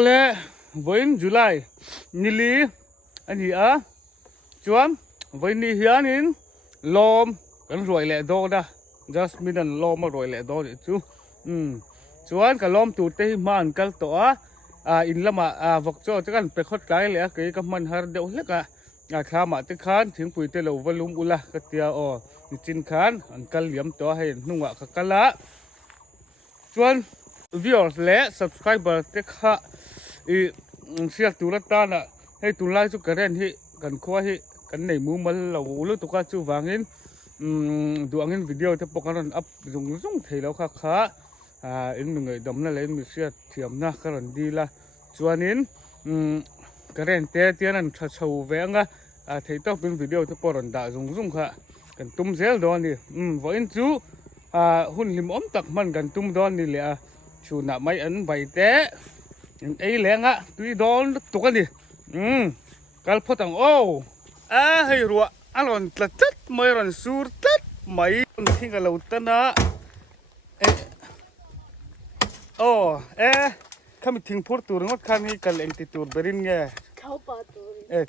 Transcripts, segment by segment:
ole voin July nili ani a chuan voin ni hianin lom kan roi le do da just midan lom roi le do chu chuan ka lom tu te man kal to a in lama vok cho te kan pe khot kai le ke ka man har deuh leka khama te khan thing pui te lo volume ula ka tia o ni chin khan an kal liam to hai nunga ka kala chuan viewers le subscriber te kha i share tu la ta na hei tu lai chu karen hi kan khwa hi kan nei mu mal lo lu tu ka chu wangin duangin video te pokaron up zung theilo kha in ngai dom na le mi sia thiam na karan di la chuanin karen te tian an tha chho wenga thei to pin video te poron da zung kha kan tum zel do ni voin chu hun lim om tak man kan tum don ni le chu na mai an bai te ei lenga tui don tu ka ni kal photang o hei ruwa alon tlat mai ron sur tlat mai thinga lo tana khami thing phur tur ngot khan hi kal eng ti tur berin nge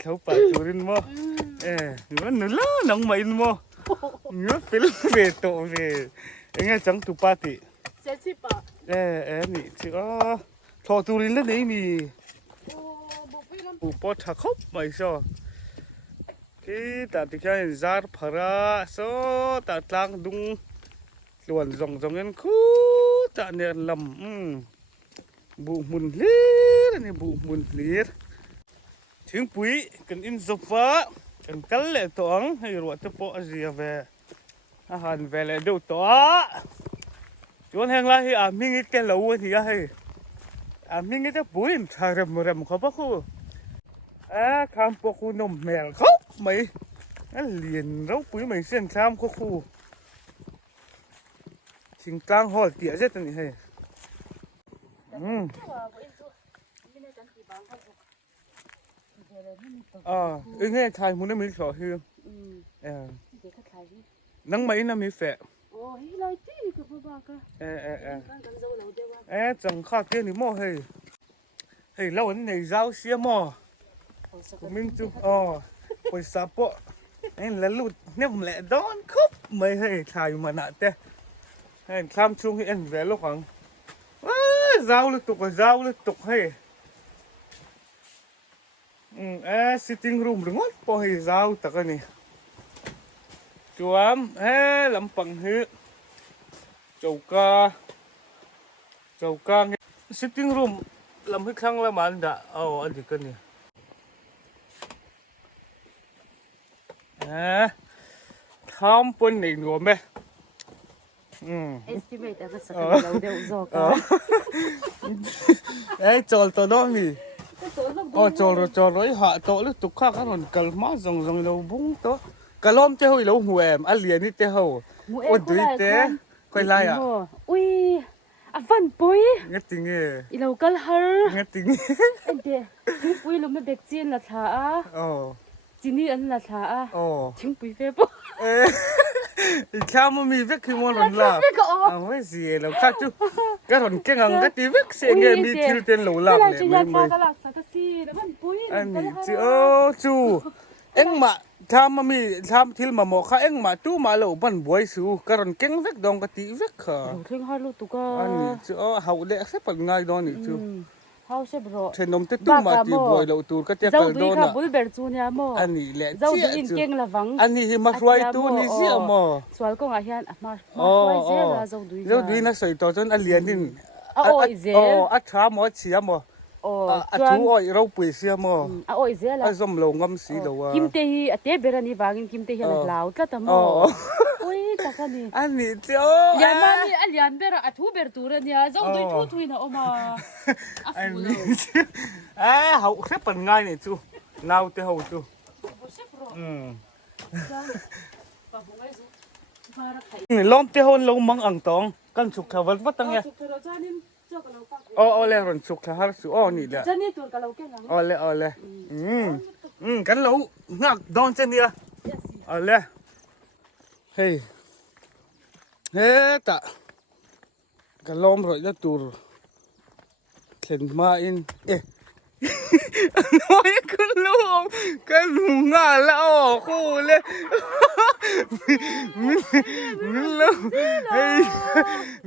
thau pa turin mo nu la nang mai mo nu pil ve to ve enge chang tu pa ti se chi pa ni chi tho turin la nei mi bu po tha khop mai so ki ta ti kha zar phara so ta tlang dung luan zong en khu ta ne lam bu mun lir ni bu mun lir thing pui kan in zofa kan kal le tong hei ro te po azia ve a han ve le do to chuan heng la hi a ming ke lo ni a hei a ming te puin tharem kho pa khu kham po khu nom mel khop mai a lien ro pui mai sen tham kho khu thing tlang hol tia je tani hei nghe thai muốn mình sọ hư nắng mấy năm mình phệ chẳng khác kia thì mò hay hay lâu anh này rau xía mò mình chú quay sáp bộ anh là lụt nếu lẽ đón khúc mấy hay thai mà nạ te anh tham chung thì anh về lúc khoảng rau liên tục hay sitting room rumot po hi zau takani chuam lampang hi chauka sitting room lam hi khang la man da adi kani tham pon nei no me estimate aka sa lo deu zo ka chol to do mi chol rồi hạ to lúc tục khác còn cල් má rong lâu bung to calom te hoi lâu huem alien ni te ho đuôi te quay lại ui van poi nghe tiếng nghe lâu cal har nghe tiếng anh te pui lo me bek chen la tha a chini an la tha a thing pui fe po chăm mi vết khi mua lần là mấy gì lâu khác chứ cái thằng cái ngang cái tí vết xe nghe mi thiêu tên lẩu làm này mấy anh chị chú anh mà tham thiêu mà mò khai anh mà chú mà lẩu bắn buổi sưu cái thằng cái vết đông cái tí vết khờ thing hai lu tu ka anh chị hậu lệ xếp bằng ngay đó nè chú how se bro trên nông tết tu mà chỉ buổi lẩu tu cái tiệc cái đó nè bul ber chu nya mo anh lệ zau du in keng la wang anh hi mà xoay tu ni gì mà swal ko nga hian ma xoay ze la zau du na soi to chon alien din oi ze tha mo chia mo thu oi ro pui sia mo oi ze la zom lo ngam si lo wa kim te hi ate berani wangin kim te hi la laut la tamo oi ta ka ni ani cho ya ma ni alian bera athu ber turan ya zau du thu na oma ani hau khép pan ngai ni chu nau te hau chu ni lom te hon lo mang ang tong kan chuk thawal wat tang ya le ron chuk tha har su ni da chani tur ka lo ke na le kan lo ngak don chen ya le hey ta kan lom rồi da tur เข็นมาอินน้อยขึ้นลูกกันหูงาแล้วคู่เลยมิลเฮ้ย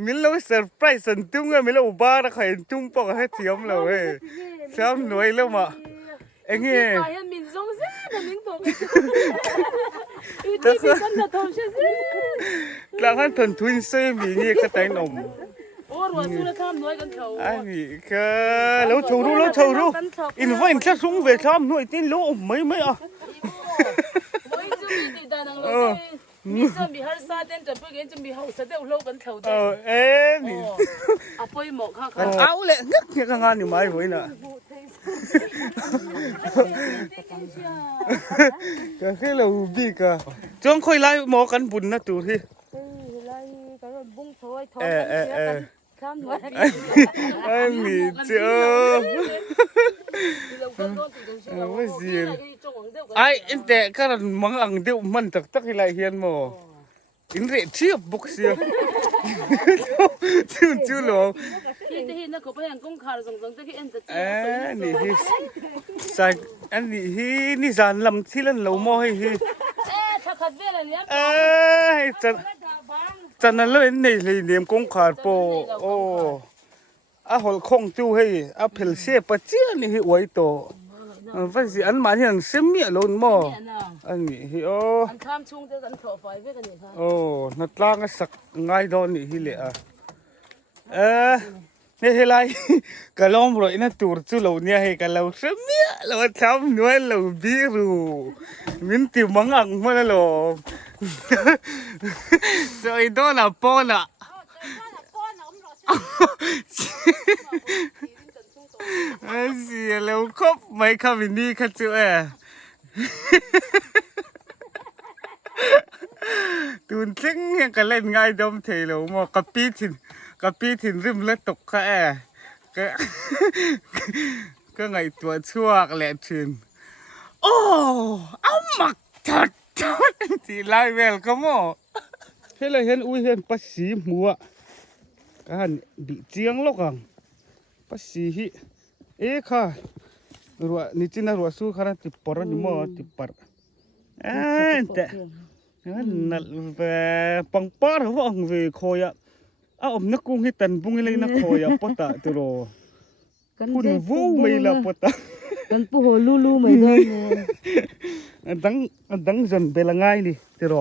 มิลเซอร์ไพรส์สันตุ้งอะมิลบ้าระใครตุ้งปอกให้เทียมเราเฮ้ยเทียมหน่วยแล้วมาเอ็งเงี้ยแล้วท่านทนทุนซื้อมีนี่ก็แต่งนมอันนี้ก็แล้วชูรู้อินไว้แค่สูงเวทามหน่วยตีนรู้ไม่อ่ะมีจะมีฮัลซาเต้นจะเพื่อนจะมีเฮาสเตลโลกันเท่าเดิมนี่เอาไปหมกค่ะเอาเลยงักเนี่ยงานอยู่ไหมไว้น่ะก็แค่เราบีก็จ้องค่อยไล่หมอกันบุญนะตูที่ไล่กันบุ้งถอยถอยกันข้ามวันไอ้มีเจ้าไม่เสียไอ้อินแต่ก็มังอังเดียวมันตักให้ไล่เฮียนหมออินเรเทียบบุกเสียจู่หลงที่จะเห็นนะเขาไปยังกงคาร์ส่งจะที่เอ็นจะเจอนี่ฮิใส่อันนี้ฮินี่จานลำที่เล่นเหลาหม้อให้ฮิถ้าขัดเวลาเนี้ยจันนั่นเลยนี่เลยเนียมกงขาดโปโอ้อาหอลคงจู่ให้อาเพลเซ่ปะเจียนี่ฮิไว้โตว่าสิอันมาที่นั่นเสียมีอารมณ์มั้งอันนี้ฮิโออันข้ามชุ่งจะกันขอไฟไว้กันนี่ค่ะโอ้นัดล่างก็สักง่ายดอนนี่ฮิเลยนี่เฮลัยก็ล้อมรอยนั่นตูร์จู่เราเนี่ยให้กันเราเสียมีเราทำน้อยเราบิรูมินติมังอังมาแล้วหรอสวยดอน่ะป้อนอ่ะเสียแล้วครบไม่ข้าวินนี่ข้าเจ้าตูนซิงยังกันเล่นง่ายดมเทลหมอกระปีถิ่นริมแล้วตกข้าก็ไงตัวชั่วแหละถิ่นโอ้เอาหมักถัดที่ไล่เวลก็มั่วเฮ้ยเลยเห็นอุ้ยเห็นปัสสีมัวกันดิเจียงลูกอ่ะปัสสีฮิค่ะรัวนี่จีน่ารัวสู้ขนาดติดปอร์นี่มั่วติดปอร์แต่นั่นเวปังปาร์ว่าองเวคอยอ่ะนักกุ้งให้ตันบุ้งเลยนักคอยปะตะตัวโรพูดวูไม่ละปะตะกันปูหัวลูไม่ได้ดังจนเบลง่ายนี่ตัวโร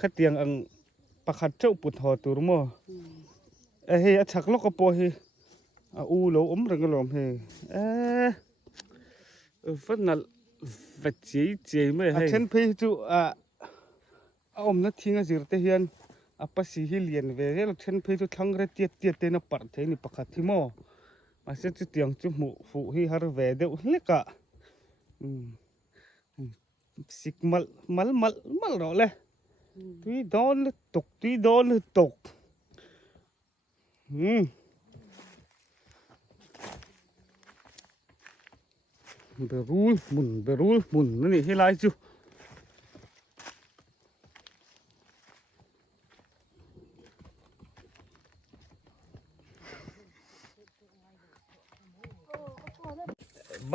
ขัดยังอังประคัดเจ้าปุถอตัวมั่วเฮ้ยชักลกกระโปงเฮ้ยอูโลรังกระลมเฮ้ยฝันนั่นวัดเจีไม่ให้ฉันไปจู่นัดทิ้งสิร์ตเฮียนปัสสีฮิเลียนเวรแล้วฉันไปจู่ทั้งเรื่องเตี้ยเนปัดเทนี่ประคัดที่มั่วมาเสียจุดยังจุดหมู่ฟูฮิฮาร์เวเดอเล็กสิกมัลรอเลยตุยโดนตกเบรูลมุนนั่นนี่ให้ไล่จู่ใบ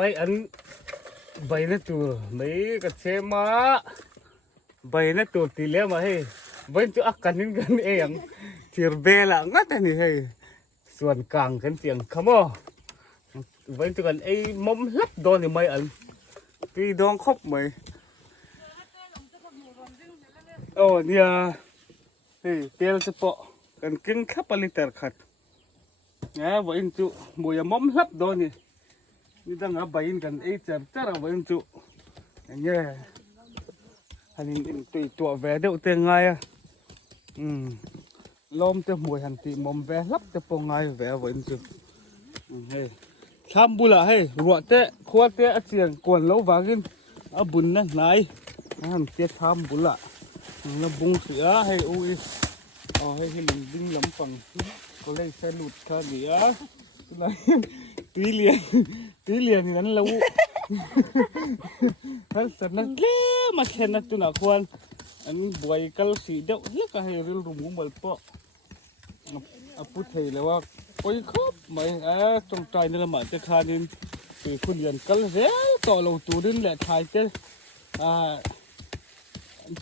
นั่นตัวไม่ก็เชมาใบนั่นตัวตีเลี้ยมาให้ใบตัวอักกันนี่กันเองที่เบล่ะงั้นแต่นี่ให้ส่วนกลางกันเสียงขโมยใบตัวกันไอ้มุมลับโดนนี่ไม่อันตีดองครบไหมโอ้เนี่ยเฮ้ยเตี้ยจะเปาะกันกินขับอะไรแต่ขัดเนี่ยใบตัวบุยมุมลับโดนนี่นี่ตั้งอาบัยกันไอ้เจ็บจ้าเราเป็นจุอย่างเงี้ยอันนี้ตัวแวดเดียวเตียงไงลมเต็มหัวหันตีมอมแวลับเต็มปงไงแวเป็นจุเฮ้ยทำบุญละให้รัวเตะขวดเตะเสียงกวนแล้ววากินเอาบุญนะนายนั่นเตะทำบุญละแล้วบุญเสือให้อุ้ยให้ลิงดิ้งลำฟังก็เลยสนุดค่ะเดี๋ยวตีเลียนนั้นแล้วท่านสันนักเล่มาเช่นนั้นตัวนักวันอันบวยกัลสีเดียวเล็กก็ให้เรื่องรุ่มมัลปะพูดให้เลยว่าป ไปครบไม่ตรงใจนี่ละมันจะคานินคือคุณเรียนกันแล้วต่อเราตัวดินแหละทายเจ้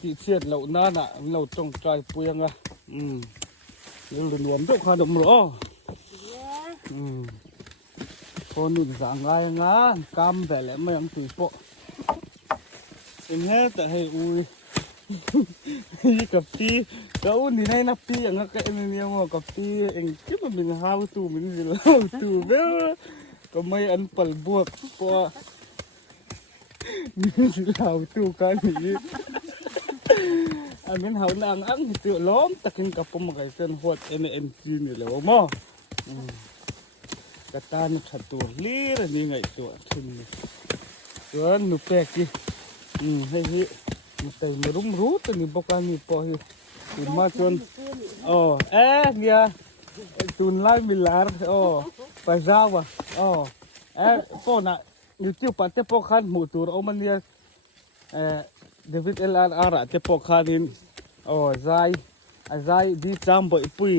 ที่เชียดเราหน้าน่ะเราตรงใจเปลืองเรารวมทุกขนมหรอคนหนึ่งสั่งงานกำแต่แหละไม่ยังตีโปะเป็นแค่แต่ให้อุ้ยกับตีก็อุ้นนี่ให้นับตีอย่างนั้นก็เอ็นเนี่ยว่ากับตีเองคิดว่าเป็นhow toมันสิเราตูเบ้ก็ไม่อันปัลบวกเพราะมีสิเราตูกันนี่อันนั้นเขานางอังที่ตัวล้อมตะกินกับผมมาไก่เส้นหัวNNGนี่แหละว่ามั้งกระตานขัดตัวลีระนี่ไงตัวทุนตัวหนูแปลกดิให้ที่แต่ไม่รู้ตัวนี้บอกว่านี่พอที่ตุนมาจนเนี่ยตุนไล่มิลาร์ไปเจ้าวะพอน่ะอยู่ที่ปัตเตปอคันหมู่ตัวเอามันเนี่ยเดวิดLRR เตปอคันินใจดีจำบ่อยปุย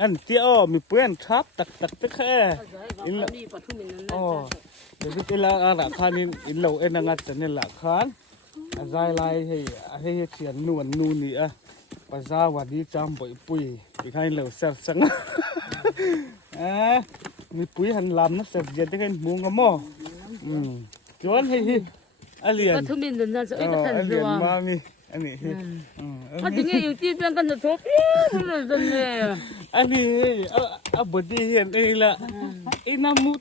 อันที่มีเพื่อนทับตักตะแค่อินละเดวิดLRR คันินอินเรานังงัดจะเนี่ยละคันใจไล่ให้เขียนนวลนูนี่ภาษาวันดีจำบ่อยปุยอีกให้เราเสร็จสังมีปุยหันลำนะเสร็จเย็นได้แค่มุงกับหม้อจวนให้อะไรอัน투민 누나 저 이거 산 좋아. 마음이 아니 등에 유지 병간 저 좋게 그러던데. 아니 버디 이라 이나무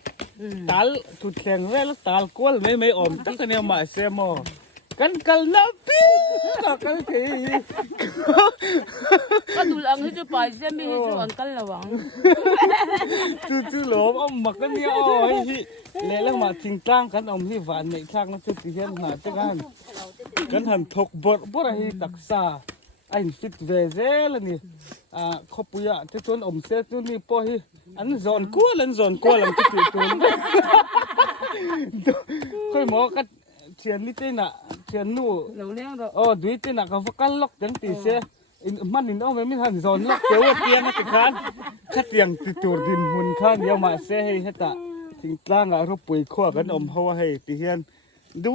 딸 두탱vel 딸꼴 매매 엄딱 그냥 마세모 간깔나비 간깔게 까둘랑 해줘 빠이세미 해줘 안 깔라왕. 주주로 엄마 그냥แล้วมาทิ้งกลางกันอมที่หวานในข้างนั้นจะเห็นหาจังกันกันหันทกบดบ่ได้ตักษาไอ้ฟิตเวเซลนี่ขบุยะที่จนอมเสตุนี่พอฮีอันซอนกัวลันที่ตัวค่อยหมอกัดเชียนนี่เต้น่ะเชียนนู่ดุยเต้น่ะก็ฟักกันล็อกจังตีเสมันนี่เอาไม่ทันซอนล็อกเจ้าเตียนนะติคันคัดยังติดตัวดินมุนข้างเดียวมาเสให้ตาทิ้งกลางรูปปุ๋ยขั้วกันเพราะว่าให้ตีเฮียนดู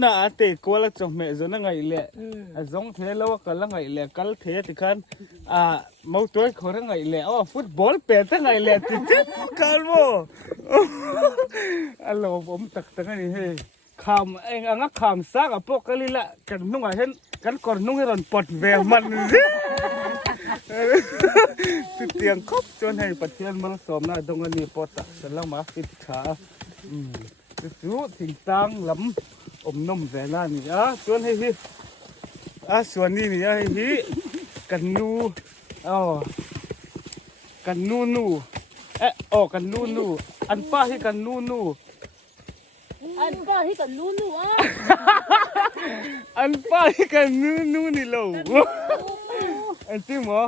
หน้าเตะกัวละจงแม่จนนั่งไงแหละจงเทแล้วกันละไงแหละกันเทติคันมาตัวเขาละไงแหละฟุตบอลเปลี่ยนตั้งไงแหละติดกันโม่อันเราผมตักตั้งไงให้คำเองงั้นคำซักพวกกันเลยละกันนุ่งอะไรเห็นกันก่อนนุ่งให้เราปลดแววมันสิสุดเตียงครบจนให้ปัจเจียนมาสมนะตรงนี้ปอดฉันแล้วมาฟิตขาสู้ทิ้งตังลำอมนมแสนนี่ส่วนให้ฮิส่วนนี้นี่ให้ฮิกันนูกันนูกันนูอันป้าให้กันนูอันป้าให้กันนู่นอันป้าให้กันนูนี่เราอันที่หมอ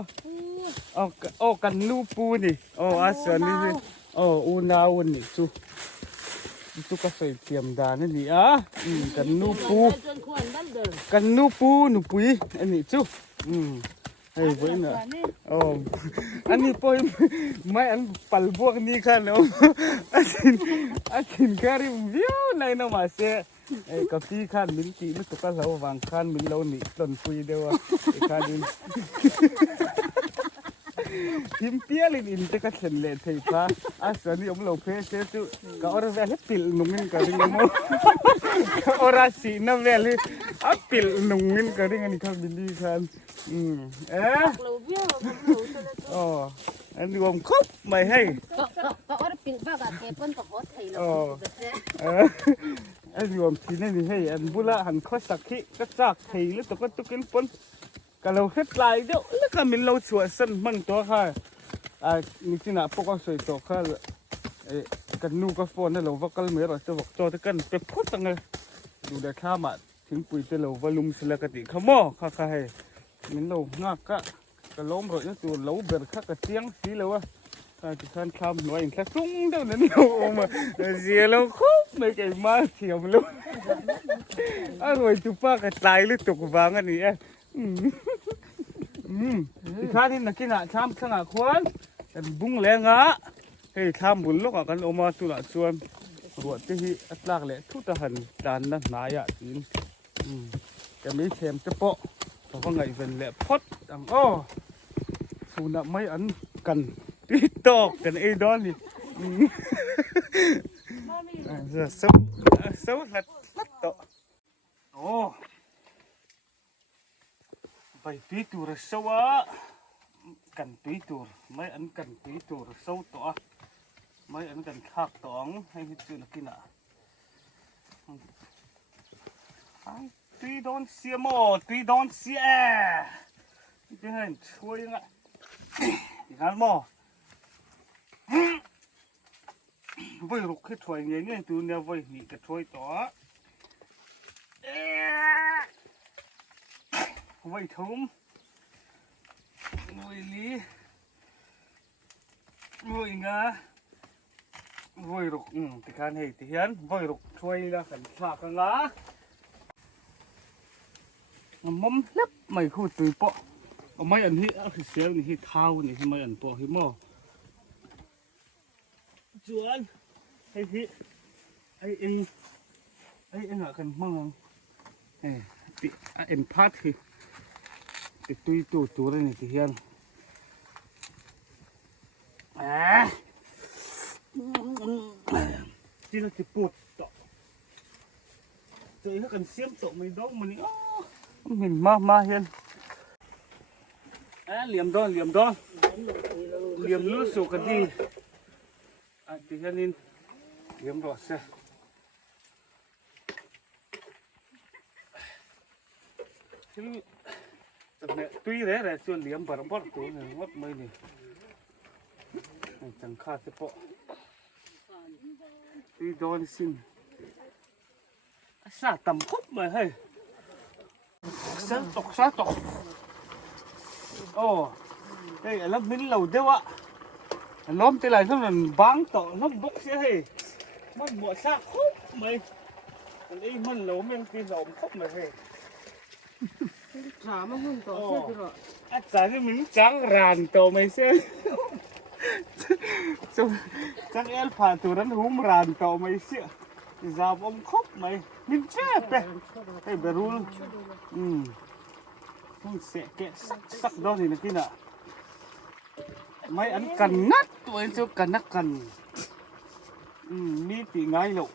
กันนูปูนี่ส่วนนี้นี่อูนาวันนี่จุกาแฟเตรียมดานี่นี่กันนูปูหนูปุยอันนี้จุให้ไว้น่ะอันนี้ปอยไม่อันปัลบวกนี่ค่ะเนาะอันการิมวิวในน้ำมาเสกับที่ข้านมิลกี้ไม่ตกกันแล้ววางข้านมิลเรานี่ต้นปุยเดียวข้านนี้ทิมเปียลินอินเตกัสเลนเทียบส่วนนี้เราเพย์เซตุก็อร์เวลปิลนุ่งินกันยังมั้งก็อร์สีน้ำเวลปิลนุ่งินกันยังนี่ข้างบิลลี่ข้านอันนี้ผมครบไม่ให้ก็อร์ปิลบ้ากันเก็บเปิ้ลก็ฮอตไทยแล้วอันนี้ผมทีนี่ให้อันบุระหันข้อสักขี้ก็จากไทยหรือตัวก็ตุกินปนก็เราเฮ็ดลายเดียวแล้วก็มีเราสวยสั้นมันตัวค่ะนี่ที่น่ะพวกก็สวยตัวค่ะกันนูก็ฟอนนั่นเราว่าก็ไม่รอดจะบอกตัวที่กันไปพูดตั้งไงดูได้ข้ามาถึงปุ๋ยแต่เราวอลุ่มสลักติขโมยค่ะให้มันเรางักก็ล้มรถนั่นตัวเราเบิดข้ากระเจียงสีเลยวะที่ท่านทำหน่วยแค่ซุ้งเดียวนั้นเรามาเสียเราคุบไม่เก่งมากเที่ยวมันลูกอร่อยจุ๊บป้ากระจายหรือตกวางอันนี้ที่ท่านี่นักกินชามข้างขวานเป็นบุ้งแรง เฮ้ยทำบุญลูกกันออกมาตุละชวนรวดที่อัตลากแหละทุกทหารดานนั้นนายอ่ะจีนจะมีเข็มจะเปาะเพราะว่าไงเป็นแหละพดดังอ้อสูนับไม่อันกันตีตอกกันไอ้ดอนนี่จะเซาลัดโตโอ้ไปปีตูระเซากันปีตูไม่อันกันปีตูระเซาตัวไม่อันกันขากตองให้ฮิตจุนกินอ่ะตีโดนเสียโมตีโดนเสียจะเห็นช่วยยังไงอีกอันโมไม่รู้แค่ช่วยยังไงตัวเนี่ยไม่มีก็ช่วยต่อไม่ทุ่มไม่ลีไม่งาไม่รู้ที่การให้ที่เห็นไม่รู้ช่วยละกันฝากกันละมันเล็บไม่คู่ตื่นปะไม่อันนี้คือเสียงนี่เท้านี่ไม่อันปะที่หม้อจวนไอ้ที่ไอ้หากันมั่งติเอ็นพาดที่ติตุยตัวอะไรนี่ที่เห็นที่เราจะปวดต่อเจอกันเสียมตกไม่ดองมันนี่เห็นมาเห็นเหลี่ยมดอนเหลี่ยมรู้สุกันดีที่เห็นนี่เหลี่ยมรอดเสียแต่เนี่ยตุยเลยส่วนเหลี่ยมบาร์บอร์ตัวเนี่ยวัดไม่เนี่ยจังข้าจะปะตุยดอนสินซาต่ำคุบมาให้ซาตกโอ้เฮ้ยแล้วมิ้นเหล่าเดียวอะล้มตีไหลทั้งนั้นบางต่อล้มบกเสียให้มันหมดซาคุบไหมอันนี้มันเหล่ามันตีหลอมคุบมาให้ถามมาหุ่นต่อเสื้อตัวอาจารย์มิ้นจังรานต่อไม่เสียจังเอลผ่านตัวนั้นหุ่มรานต่อไม่เสียจะบอมคุบไหมมิ้นเจ็บไปให้เบรูต้องเสะแกะสักดอกนี่นะพี่น่ะไม่อันกันนัดตัวเองจะกันนักกันมีตีง่ายหรอก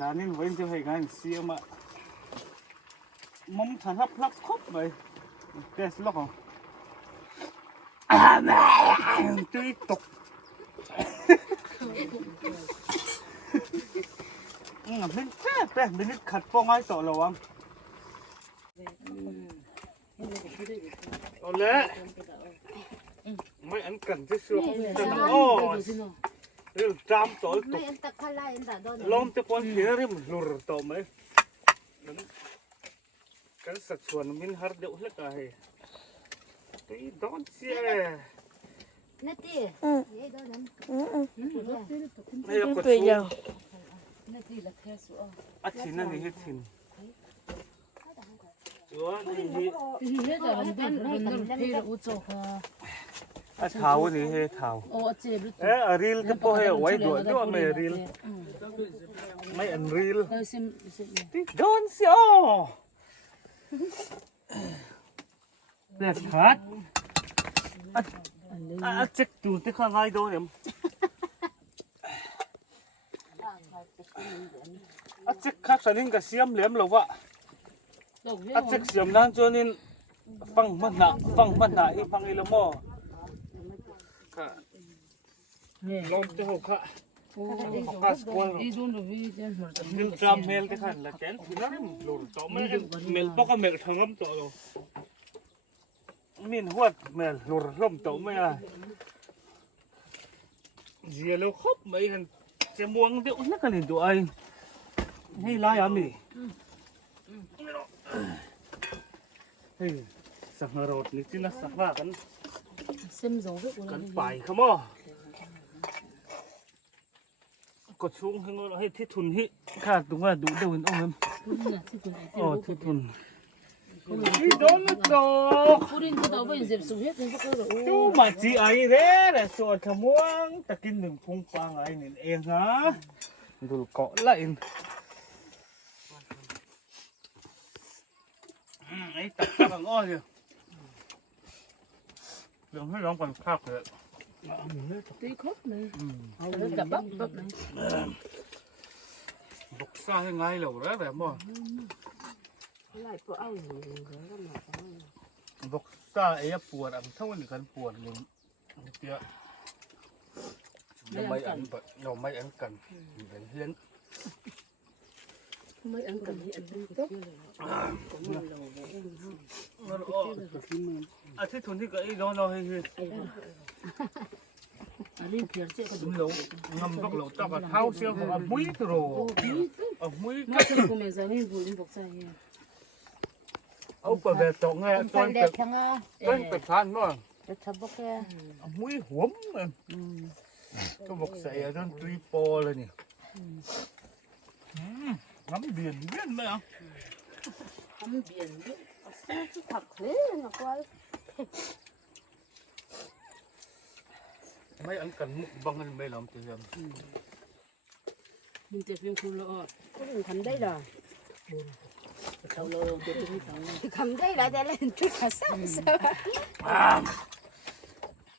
ด้านนี้ไว้จะให้งานเสียมามุมถันรับครบไปแกสล็อกของจุยตกเป็นแค่แป้งเป็นนิดขัดฟองไอ้ต่อระวังเอาละไม่อันกันจะชัวร์จะโอ้เรื่องจามต่อตกลมจะปนเสียเรื่องหลุดต่อไหมกันสัดส่วนมินฮาร์ดเดือดเล็กอะไรตีดอนเสียนั่นตีนี่โดนนั่นไม่เอากดสู้นั่นตีละแค่สู้อัดชินนั่นนี่ชินชัวร์นี่ที่เฮ็ดแต่มันเป็นเฮ็ดอุจจาระเท้านี่เฮ้เท้าโอ้เจ็บรีลจะพอให้ไว้ด้วยด้วยไม่รีลไม่อันรีลตีดอนเสียเด็ดขาดเจ็กตูที่ข้างไอ้โดนเนี่ยเจ็กข้าสันนิษกับเสียมเหลี่ยมหรอวะเจ็กเสียมนั่นจนินฟังมันหนาอีฟังอีละโม่ค่ะลองจะหกค่ะข้าสกุลดิลจามเมลที่ขันละแกนที่นั่นหลุดต่อไม่เมลปกเมลทั้งลำต่อเรามินหัวเมลหลุดลำต่อไม่อะเจียแล้วครบไม่กันจะม่วงเดี๋ยวนักกันดูไอ้ให้ลายอ่ะมีเฮ้ยสักนรกนี่ที่น่าสักว่ากันกันไปขโมยกดช่วงให้ที่ทุนที่ขาดตรงว่าดูเดินเอาเงินอ๋อที่ทุน Đi đón nó đồ. Phu đến cái đó bây giờ sụp hết nên có rồi. Chú mà chị ấy thế là sợ thầm muốn ta kinh đừng phung phang ấy nên em hả? Rồi cọ lại. Ấy tập ra bằng ngon kìa. Đừng hết nó còn khác rồi. Tí khóc này. Nó cả bắp này. Bọc xa hay ngay lẩu đó phải không? Lại có ao gì rồi mà. Bọc xa ấyปวดอันเท่านี้กันปวดเลยเตี้ยเราไม่อันกันเป็นเฮี้ยน Mấy ăn cầm thì ăn đi tốt. Có một lầu với em. อาทิตย์ทุนที่ก็ไอ้น้องๆให้ À đi phía trên có đúng lẩu ngâm góc lẩu tao cả thao xiêu của muối rồi muối nó sẽ cùng mình giờ nên vừa lên bọc sai nha. ông phải về tổ nghe tôi đẹp thằng à phải phán mà đẹp thật bốc ra muối huống mà cái bọc sậy ở trên tripo lên nè ngắm biển biết mấy không Ngắm biển biết thật thế là quay. mấy anh cần mục băng lên mấy làm tiền Mình chụp phim cool lọ. Có đừng khánh đấy là. Tàu lô chụp phim tàu. cầm đây lại đây lên chút là sao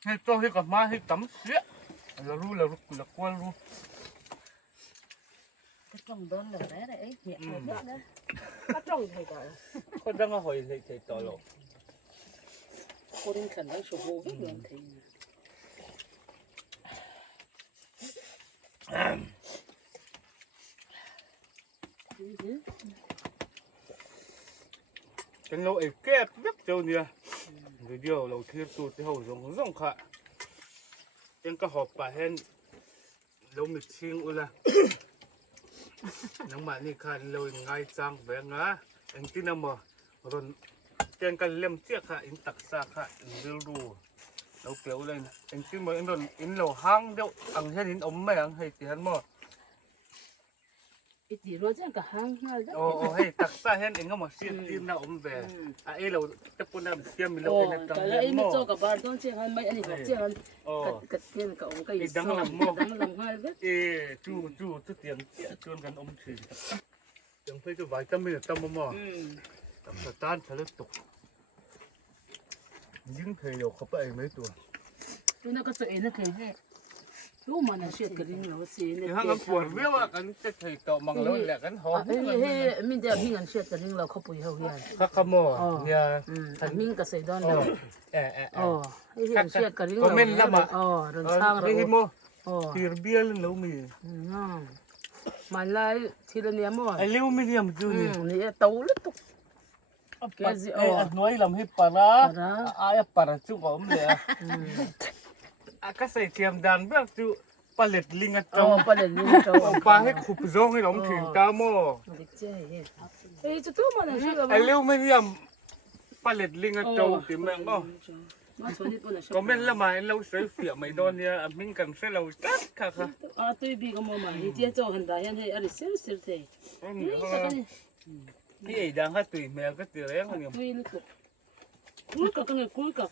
hay cho hay còn má hay tắm xía là quên luôn cái trồng đơn là đấy nhẹ nhất đó Bắt trồng thầy gọi. có đang hồi thì tội lộ Cô đừng khánh đấy số vô biết làm thì. cái lỗ ấy kẹp biết châu nè người điều lỗ thiệt tụt thì hầu giống khạ trên cái hộp bà hen lỗ mịt xinh ui là nhưng màนี่คันlỗ ngay trang về ngã anh tin nào mà rồi trên cái lem chiếc khạ in tắc xa khạ in điêu ru lỗ kéo lên anh tin mà anh rồi in lỗ hang đâu ăn hết in ống mày ăn hay gì hết mà Ít gì rồi chứ cả hàng ngay đó. hay tắc xa hết anh mà xiên tin nào ống về ấy lỗ tập quân làm xiên mình lỗ Ồ, cái cái này ấy tăng mới lên cho cả bà con chơi hay mấy anh ấy học chơi hơn. Cật tiền cậu cái Đang sò, làm mồm. đang làm hai vết. ê chú tiền chuồn gần ống thủy chẳng phải chú vài trăm mình tâm mà tập sa tan phải liên tục những thầy đều không phải mấy tuổi Tôi nó có sự nó kể hết. Lúc mà nó chuyện cái gì nó xí thì nó. hàng quần biết mà cái thầy cậu bằng lối lẹ cái hòm Mình giờ mình ăn chuyện cái gì là không bùi hậu hiền. khắc mò nhà Mình cái gì đó là. Cái chuyện cái gì có men lắm mà rồi sang rồi. cái mò thì bia lên lâu mì Mà lại thì là niệm mà. ai lâu mì làm gì Nè tấu lít tục. Cái gì nói làm hết para ai para chú không lẹ cái sợi tiêm đàn biết chú palet linh ở trong palet linh ông pa hết khục rong hay đóng thuyền ta mò Ê, cho tôi mà này là aluminium palet linh ở trong thì mình có men là mà lâu sấy phỉa mấy đòn nha mình cần sẽ lâu chắc cả tôi bị cái mà thì cho hình đại hiện thì ở xíu thế cái gì đang hát tùy mẹ cái tùy đấy không nhỉ cuối cả cái này cuối cả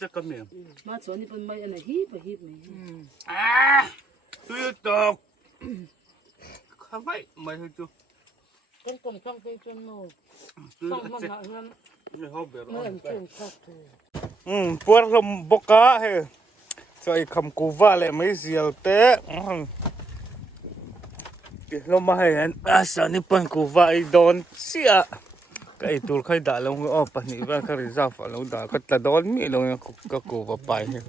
chắc cái miệng mà cho nên bên mấy anh này hít mày tôi tộc không phải mày hơi chưa con còn không thấy chân đâu không mà người họ biết rồi buat rom boka he sai kham kuwa le mai zial te lo ma he an sa ni pan kuwa I don sia cái tur khai đã long o pa ni ba ka ri za fa lo da ka ta don mi lo ka kuwa pai he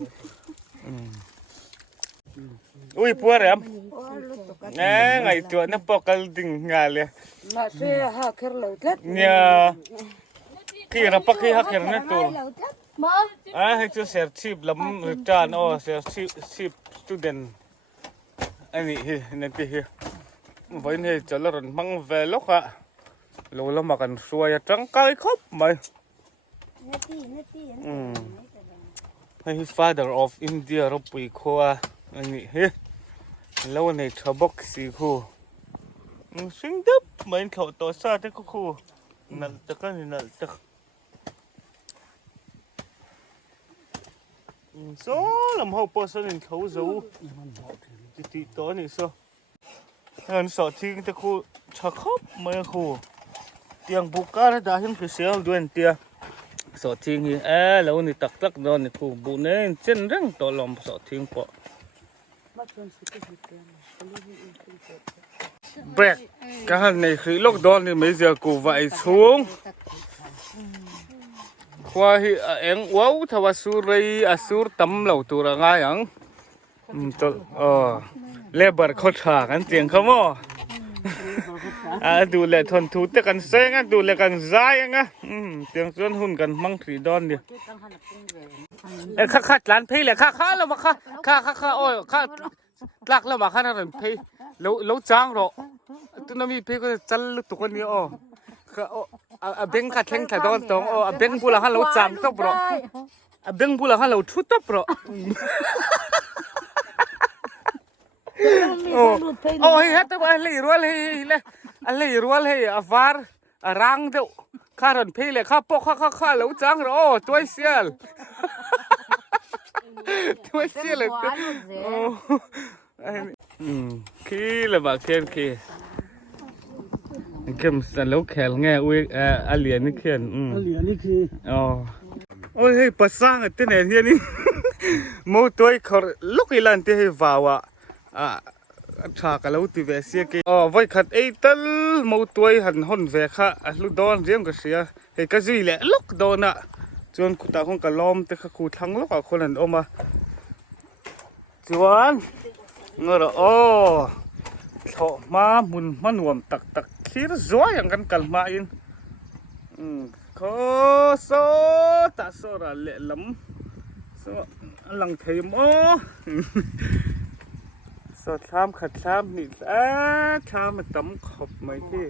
ui puar em nè ngày chuột nó pokal ding nga le mà xe ha kher lâu tết nya khi ra pa khi ha kher na tur mà hay chú ser chip lắm return ser chip student anh ấy nên thì với này cho là mang về lúc ạ lâu lắm mà cần xuôi trắng cái khóc mày his father of India rồi bị khoa anh ấy lâu này cho bốc xì khu sinh đắp mấy khẩu tổ sa thế có khu นั่นจะก็นี่นั่นจะโซ่ลำหัวปอสนินเขาโซ่ติดตัวนี่โซ่เงินสอดทิ้งแต่คูชักคบไม่คูเตียงบุกการได้เห็นคือเสียด้วยเตียสอดทิ้งนี่แล้วนี่ตักโดนนี่คูบุญเนี่ยเจนเรื่องตัวลมสอดทิ้งปะเบรกการในคือลูกโดนนี่ไม่จะกูไว้สูงว่าเอ็งว้าวทว่าสุรีอสูรตั้มเหล่าตัวละไงยังตัวเลเบอร์เขาฉากันเสียงเขาโม่ดูแลทนทุกแต่กันเซ็งดูแลกันใจยังไงเสียงส่วนหุ่นกันมั่งสีดอนเดียวข้าร้านพี่เลยข้าแล้วมาข้าโอ้ยข้าลักแล้วมาข้านั่นพี่แล้วจ้างหรอตัวนั้นมีพี่ก็จะจัลลุตุกันนี่อ๋อเบงขัดแข่งขัดดอนตรงเบงพูดละฮัลโหลจางตบรอเบงพูดละฮัลโหลชุดตบรอโอ้ยฮัตว่าอะไรรัวเลยอะไรรัวเลยอฟาร์รังเดียวข้ารันเพลเลยข้าปอกข้าแล้วจางรอตัวเสียลตัวเสียเลยขี้เลยบ้าเขียนขี้เข้มสันแล้วแข็งไงอุ้ยอาเหลียนนี่เขียนอาเหลียนนี่คืออ๋อโอ้ยภาษาอังกฤษเนี่ยนี่มูตัวเขาลูกอีหลานที่ให้ว่าวชากันแล้วที่เวสีกี้ไว้ขัดไอ้ตัลมูตัวหันหุ่นเวค่ะลูกโดนเรื่องก็เสียเฮ้ก็จีแหละลูกโดนจวนกูตาคงกระล้อมแต่ข้ากูทั้งลูกคนนั้นออกมาจวนเงาโอ้โถมามุนมันหวมตักคิดจ้อยอย่างกันมาอินโคโซตาโซระเละล้ำโซหลังเทียมโอ้โซทามขัดทามนี่ทามมันตั้มขบไหมที่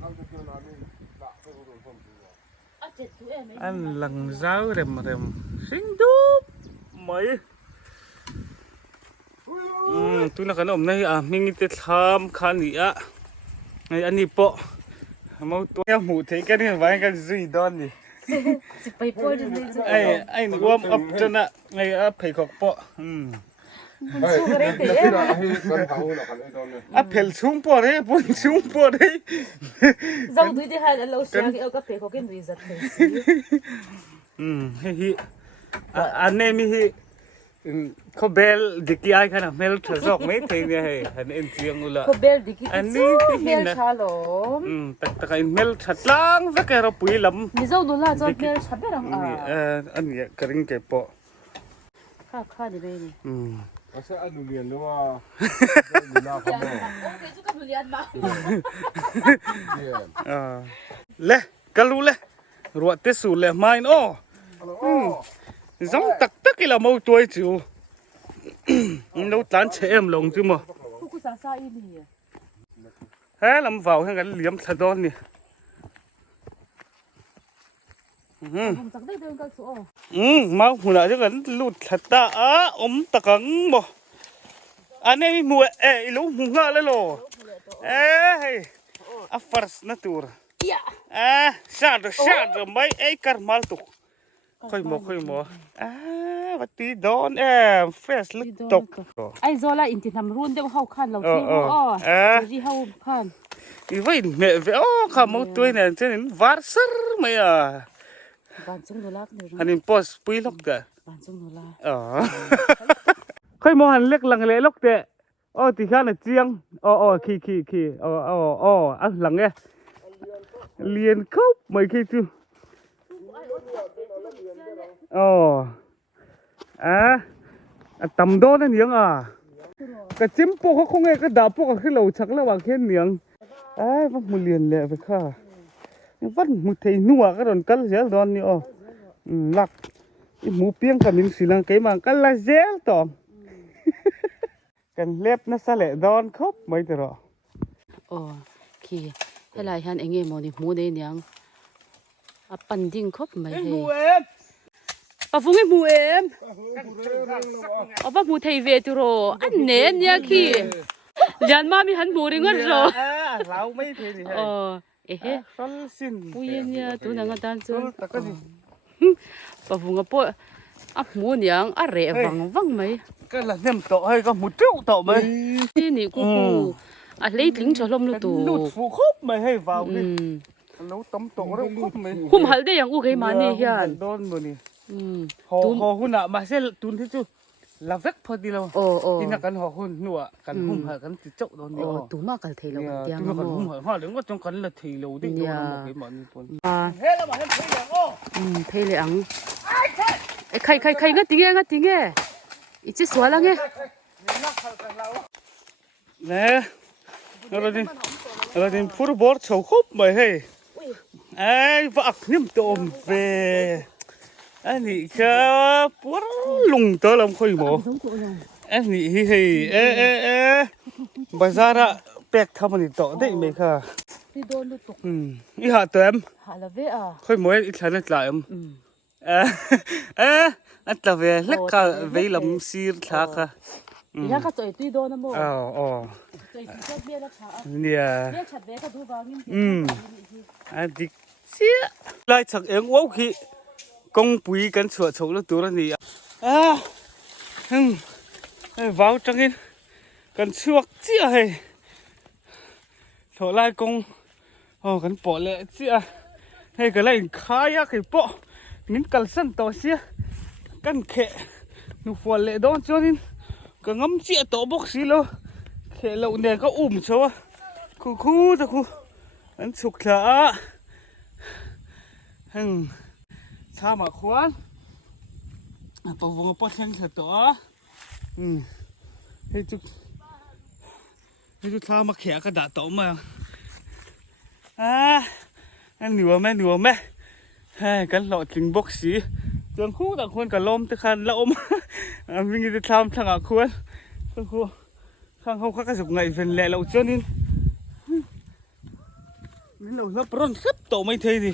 อันหลังเจ้าเร็มสิงดูไหมตัวนักขนมนี่มีเงินจะทำขันนี่อันนี้ปะมาตัวหมูเทกันนี่ไว้กันซีดอนนี่ไปปอยจะไอ้นี่ว่าอัพจนไอ้เพลขบปะสู้กันได้เตะเพลชุ่มปะเลยปุ่นชุ่มปะเลยเราดูที่ให้เราเสียงเอากระเพาะเขากินดีจัดเลยฮิอันนี้มีเขาเบลดิกี้ไอ้ขนาดเมลทศไม่ถึงเนี่ยอันนี้เสียงอุลาเขาเบลดิกี้อันนี้เบลชาลมแต่ก็เมลชัดล่างสักแค่เราปุ๋ยลำนี่เราดูล่ะจะเบลชาเบลอันนี้กระดิ่งเก็บปะข้าดีไปนี่ภาษาอันนู้นเรียนหรือว่าโอเคจุกับเรียนมาเละก็รู้เละรัวเตสูเละไม่เนาะจังตักกี่ละมูตัวจิ๋วเราตั้งเชื่อมลงจิ๋วมั้งกูสาสาอีนี่เฮ้ยลำว่าวให้กันเลี้ยมสะดอนนี่ผมจักได้เดินกันสู้มาหัวหน้าจังกันลุดขัดตาตะกังบ่อันนี้มัวลูกหัวเลยโลฟาร์สนาตูร์ชาดไม่การมาลตุกค่อยมัววัดตีดอนเฟสลึกตกไอ้โซล่าอินทิทำรุ่นเดี๋ยวเขาขันเราเที่ยวที่เขาขันอีไว้เนี่ยข้ามาตัวเนี่ยเช่นวาร์ซร์ไม่บ้านจงโนลาอันนี้พอสปุยล็อกเด้บ้านจงโนลาค่อยมองหันเล็กหลังเล็กล็อกเด้ที่ข้าเนี่ยเจียงขี่หลังเนี่ยเลียนเข้าไม่ขี่จูตำโดนนั่นยังกระจิ้มพวกเขาคงไงก็ด่าพวกเขาขึ้นเราชักแล้วว่าแค่เนียงว่ามือเลียนแหละไปค่ะวันมือเทนัวก็โดนกันเสียโดนนี่หลักหมูเปี้ยงกับมินสีลังเกมันกันละเซลต่อกันเล็บนั่นสละโดนครบไม่ตลอดขี้ให้ลายฮันเองมอนี่หมูเดียงปั่นดิ้งครบไม่ให้ปะฟุ้งไอ้หมูปะหมูไทยเวตุโรอันเน้นเนี่ยขี้ยันมามีหันหมูดิ้งกันโรเราไม่เทนี่ เอ๊ะ รัลสิน ปุยเนี่ยตัวนังกันตันจน ตะกัน ปะพุงอ่ะปะอ่ะหมูเนี่ยอ่ะเร่วังไหม ก็ละเนี่ยต่อให้ก็หมุดเจ้าต่อไหม นี่นี่กูอ่ะเลี้ยงจะล้มนู่นตัว ดูดฟูครบไม่ให้ฟาวนี่แล้วต้มโตแล้วครบไหม คุ้มหันได้ยังกูเคยมานี่ยัน โดนบ่นี่ ตู หอหุ่นอ่ะมาเส้นตุนที่จู่ลาเวกพอดีเรา โอ้โอ้ ที่นักกันหอหุ่นนัวกันหุ่มหากันติดเจ้าโดนเดียว ตูมากกันเทเรา เนี่ย เตียง ที่นักกัน โม หุ่มหาเดี๋ยวก็จงกันละทีเราดิโดนหมดไอ้หมอนนี่ตัว เฮ้ยแล้วมาเห็นทีอย่างโอ้ เทเลยอังไอ้ใครงั้นติงงั้นติงเงี้ยอีจิสวาละเงี้ย เนี่ยเราดินพูดบอร์ชาวคบไม่ให้ไอ้วักนิ่มตัวเวอันนี้ก็ปวดลุงตัวลำค่อยหมออันนี้เฮ้ยบาซาระเป็กทำมันต่อได้ไหมคะ ที่โดนลูกตก อีหาตัวเอ็ม หาละเวอ่ะ ค่อยหมวยอีกชั้นนึงละเอ็มอันตะเวเล็กก็เวลำซีร์ทักค่ะ อีนั่นก็จ่อยตีโดนนะโม อ๋อ จ่อยตีเจ้าเบี้ยรักษา เนี่ย เบี้ยฉัดเบี้ยก็ดูบางนิด อันนี้เสียไล่จากเอ็งว้าวขี้กงปุยกันสวดโฉแล้วตัวนี้ว้าวจังเห็นกันชวกเจี๊ยให้โถไล่กงกันปอเละเจี๊ยให้กันไล่ขายให้ปอมิ้นกันสั่นต่อเสียกันแค่นูฟัวเละโดนจนนี่ก็งำเจี๊ยต่อบกสิแล้วแค่เราเนี่ยก็อุ้มชัวคู่จะคู่อันสุขละชามาควานปะวงปะเชงเสตัวให้จุชามาแขกกระดาษต่อมาอันหนัวแม่ให้กันหล่อถึงบกสีจนคู่ต่างคนกับลมตะคันละอมวิ่งจะทำทางควรทั้งคู่ข้างเขาข้าก็สุกไงเป็นแหล่เราเจ้านี่เรารับร้อนครับโตไม่เท่ดิ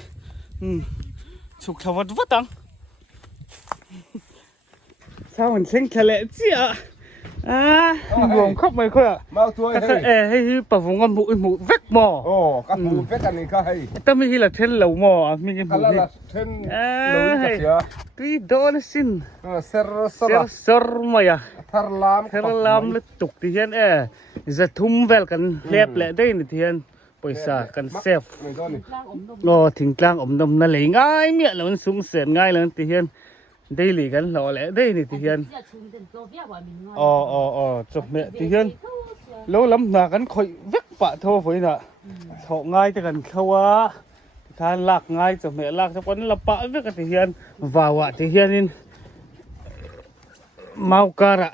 สุกทวัดวัดตังเช้ามันเซ็งทะเลเจี๋ยรวมครบไม่ค่อยมาตัวให้ ให้ปะฟงกันหมูเวกหม้อ โอ้กับหมูเป็ดกันนี่ก็ให้ แต่ไม่ใช่ละเทนเหล่าหม้อมีกันห กั มู นละ นี่ ละเช่นลุยกับเสีย ตีโดนสิน เซอร์สระ สรมายา ทารลาม เทรลามเลยตุกที่เห็นจะทุ่มเวลกันเล็บแหละได้ในที่เห็นปอยสากันเซฟ ไม่ต้นนี่ ถึงกลางอมนมนั่นเลยง่ายเมียแล้วมันสูงเสียนง่ายเลยที่เห็นได้หลีกันรอแหละได้ในที่เห็นจบเมียที่เห็นแล้วล้ำหนากันคอยเวกปะโทฝอยน่ะถอง่ายแต่กันเขาว่าการลากง่ายจบเมียลากสักวันละปะเวกที่เห็นว่าวะที่เห็นนี่เมาการะ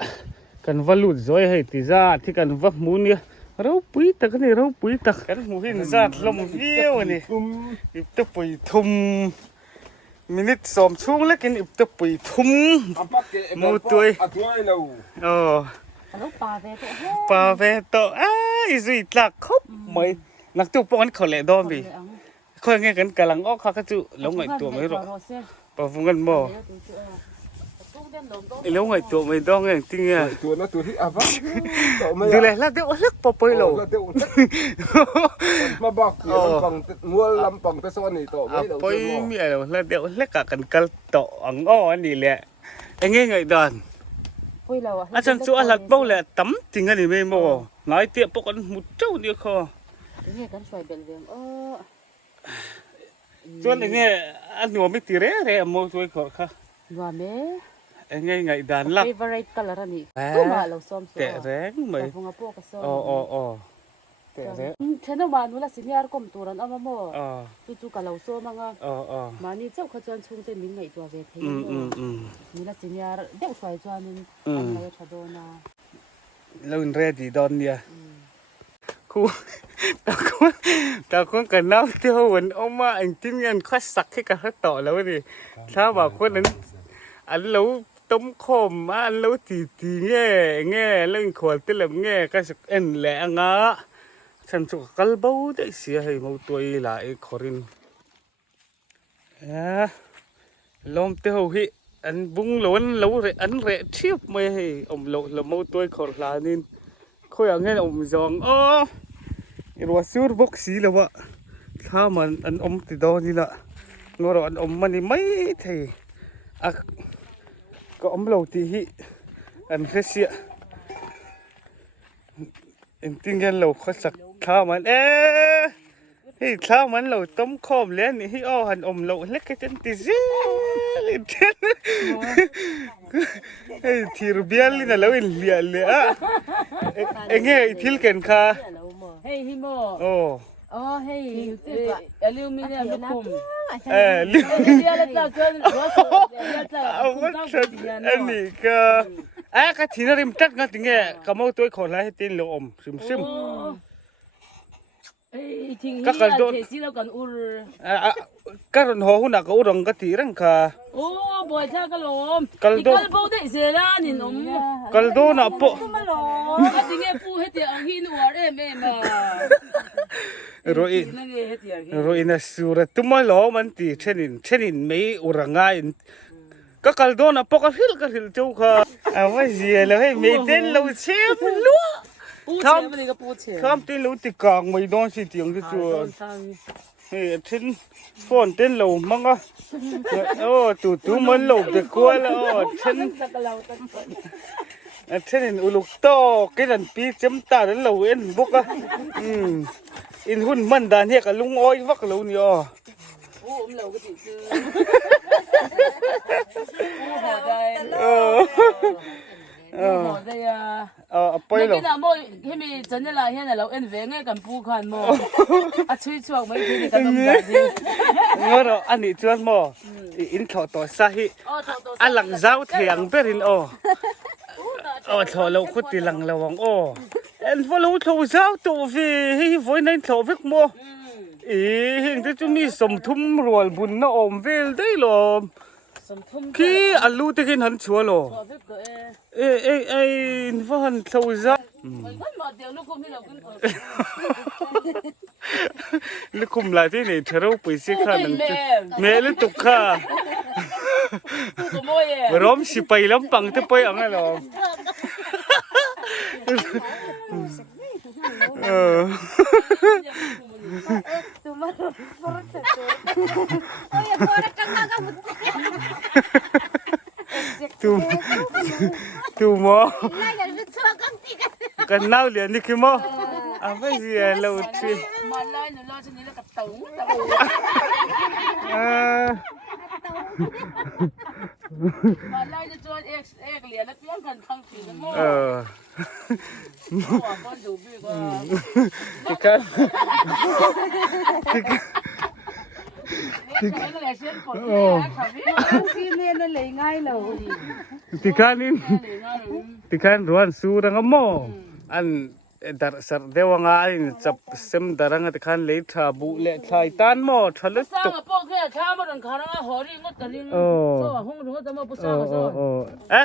กันวัลุดซอยให้ที่ซาที่กันวัดมูเนี่ยเราปุยตะกันนี่เราปุยตะกันหมูหินซาดลมเวียวนี่อิบตะปุยทุ่มมินิทสมช่วงแล้วกินอิบตะปุยทุ่มมูตัวลูกปลาเวตัว ปาเวโตอีสุยลักครบไหมนักตัวปอนเขาแหละดอมบีค่อยไงกันกำลังออกข้ากระจุแล้วไงตัวไม่รอปะฟงกันบ่แล้วไงตัวไม่ต้องไงจริงอ่ะ ตัวนั้นตัวที่อ่ะวะ ดูเลยแล้วเดี๋ยวเล็กปะปอยโล มาบอกเกี่ยวกับมัวลำปังตะซอนนี่ต่อไม่เดี๋ยว ปอยมีอะไรแล้วเดี๋ยวเล็กกันกันต่ออังอ้อนี่แหละไอ้เงี้ยไงดอนอาจารย์ชัวหลักเป้าแหละตั้มจริงอันนี้ไม่โม่นายเตี้ยปกันมุดเจ้าเดียวคอ นี่กันสวยเบลเวียงส่วนไอ้เงี้ยอันหนูไม่ตีเร่โม่ช่วยขอค่ะ ว่าแม่ ไอ้เงี้ยไงดานลัก favorite color นี่ตัวมาเราซ้อมซ้อม แต่แรงไหม ฟงอาโปก็ซ้อม อ๋อแต่แรง ฉันว่านู้นละสิเนี่ยก็มตัวนั้นเอามาโม่ อ๋อ จู่ๆกับเราซ้อมมั้ง อ๋อมานี่เจ้าเขาจวนชุงเต็มมิ้งไงตัวเวทีนี่ละสิเนี่ยเด็กสวยจวนนึงอันไหนชาโดนา แล้วเรดีดอนเนี่ยคูตาคนกันน้ำเที่ยววันออกมาอันที่เงินค่อยสักให้กันต่อแล้วดิถ้าว่าคนนั้นอันเราต้มขมอันเราตีแง่เรื่องขวดที่เหลือแง่ก็สักเอ็นแหละงะฉันสุกกลบ่ได้เสียให้มาตัวอีหลายคอรินลมเที่ยวฮิอันบุ้งหลวนเราเรอันเรเทียบไม่ให้อมเรามาตัวขอลานินค่อยเอาเงี้ยอมจองรัวซูร์บกสีแล้ววะท ข้าวมันอันอมติดดอนี่ละงอรอันอมมันนี่ไม่เท่อะก็อมเราตีหิอันเสียอันจริงกันเราเขาสักข้าวมันheyข้าวมันเราต้มข้มแล้วนี่ให้อ้อหันอมเราเล็กแค่จนติดซิลิเทนเฮ้ยทีรเบียลิน่ะเราเอ็นเลียอ่ะเอ็งไงทิลเกันค่ะ เฮ้ยฮิโม โอ้ อ๋อเฮ้ยอลูมิเนียมลูกคุม ลิ เดียร์ละเกินหัวโซ่เดียร์ละ เอาว่าฉันอันนี้ก็ก็ทีนั้นริมจัดกันถึงไงก็มาตัวคนละให้ตีนเราอมซึม เอ้ยทิ้งเฮียเทสิแล้วกันอุล ก็รอนหัวหุ่นก็อุดงก็ตีรังค่ะ โอ้บ่อยท่ากะลมอีกก็บ่ได้เสียละนี่นม ก็โดนอ่ะปุ๊ มาลมก็ทิ้งให้ปูให้เตียงหินวัวเอ็มมา โรย นั่นเองให้เตียง โรยน่ะสุดตุ้มไม่หล่อมันตีเช่นไม่อุรังไงก็กระโดดนะปกติก็หิลจูค่ะเอาไว้เสียแล้วให้ไม่เต้นเราเชื่อมลัว ปูเชื่อมันก็ปูเชื่อ ข้ามเต้นเราติดกลางไม่โดนสิเตียงที่ตัวเฮ้ยเช่นฝนเต้นเรามั้งก็โอ้ตู่มันหลบจะกลัวแล้วเช่นเช่นอุลุกโตกินปีจำตาแล้วเราเอ็นบุกอ่ะอินหุ่นมันดานเฮียกับลุงอ้อยวักเราเนี่ย โอ้เราก็ติดซื้อปูหอได้ หอได้ไปหรอ ไม่กินอะโมให้มีจันทร์ละเฮียน่ะเราเอ็นเวงไงกันปูคันโมช่วยช่วยไม่กินกันต้องแบบนี้ งั้นเราอันนี้ชวนโมอินเขาต่อสาหิอันหลังเจ้าเถียงเป็นโอทอเราคุดตีหลังเราวังเอ็นพอเราทอเจ้าตัวฟีให้ฝนในทอวิกโมเห็นที่จะมีสมทุมรัวบุญนะอมเวลได้หรอคืออันรู้ที่กินหันชัวหรอว่าหันทอเจ้าลูกคุมลายที่ไหนเธอรู้ไปสิค่ะนั่งแม่ลูกตุกค่ะร้อมสิไปลำปังที่ไปอะไรหรอtu mo kan nau liền đi kia mo bây giờ lâu chi mà lai nó lo cho nên là cặp tấu mà lai cho ek liền nó tiếng cần khăng thì nó mo con đủ bự thì kan tikan ruan surang mo an dar sar dewanga in chap sem daranga tikan le thabu le thai tan mo thalu tuk sa po khe kha ma ran khara hori ngot tarin so hong ro ta mo pu sa so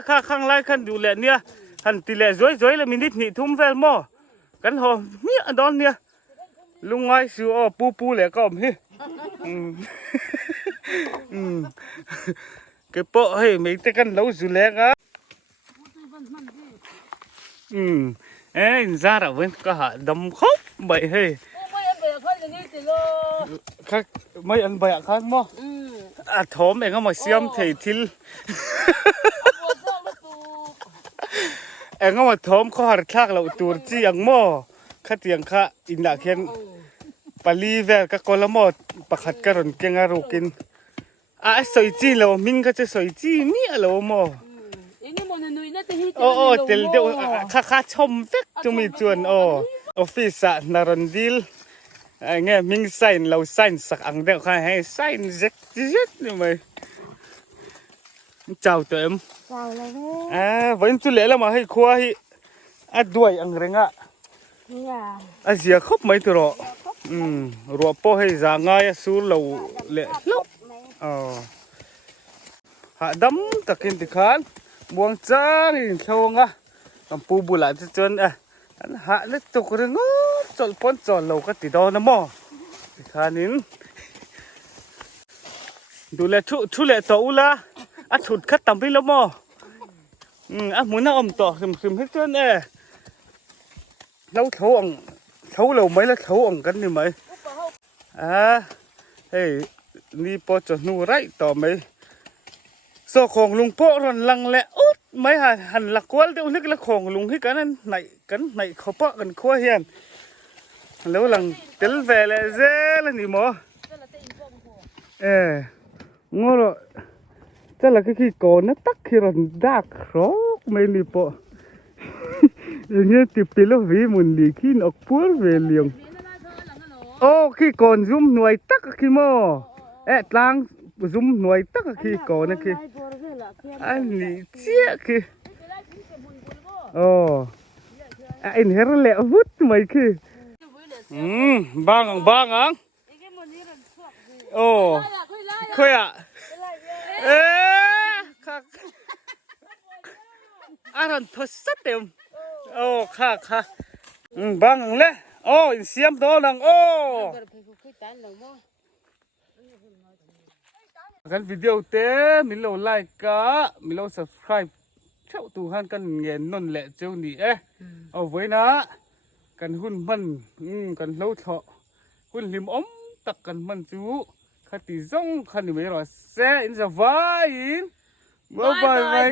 kha khang lai khan du le nia han ti le zoi le minit ni thum vel mo kan ho mi adon nia lungai su pu le kom hi cái bộ hay mấy cái căn lâu dù lẹ á ra đâu vẫn có hả đâm khóc bậy hay khác mấy anh bậy khác mà thóm em có mà xem thì thil em có mà thóm có hạt khác là tụt chi ăn mò khác tiếng khác in đã khen Pali về các con làm một bạc hạt cái rốn kia ngà rukin sợi chi lâu mình cái sợi chi mía lâu mò tel đeo khá chôm vét chúng mình chuẩn office na rốn deal nghe mình sign lâu sign sạc ăn đeo khai hay sign rất như mày chào tụi em vẫn chú lẽ là mà hay khoa hi đuổi ăn rừng giờ khóc mấy thứ rồi rùa po hay già ngay su lầu lệ lốc hạ đấm tất nhiên thì khán buông cha thì thâu ngã làm pu bù lại cho chân hạ lấy tục rồi ngó chọn pon chọn lầu cái tí đó nó mò thì khán nín đủ lệ chú lệ tàu la thụt khát tầm đi lắm mò muốn nó tỏ sầm hết chân lâu thấu lầu mấy là thấu ổng cái gì mấy เฮ้ยนี่พอจะนูไรต่อไหมโซ่ของลุงโป้รอนลังแหละอุ๊ดไม่หันหลักกวลเดี๋ยวนึกละของลุงให้กันนั่นไหนเขาเปาะกันขั้วเฮียนแล้วหลังเตลเวลเซลนี่หมองัวเราจะละก็คือก่อนนะตักคือรอนดักครอกไม่นี่ปะอย่างเงี้ยติดปีละวีมุนดีขี้นออกปัวเวลียงโอ้ขี้ก่อนซุ่มหน่วยตักขี้หมอตลางซุ่มหน่วยตักขี้ก่อนนะขี้อันนี้เจี๊ยขี้โอ้ไอ้เนี่ยแหละวุ้ดไม่ขี้บางโอ้คุยอ่ะค่ะอารันทศเต็มโอ้ค่ะบางเลยโอ้เสียมโตนังโอ้กันวิดีโอเต้มีเราไลค์กะมีเรา subscribe เท่าตัวหันกันเงินนนแหละเจ้านี่เอาไว้นะกันหุ่นมันกันเล่าเถาะหุ่นลิมตักกันมันจูขัดตีซ่งขันนี่ไม่รอแซ่อินสบายอินบ๊ายบาย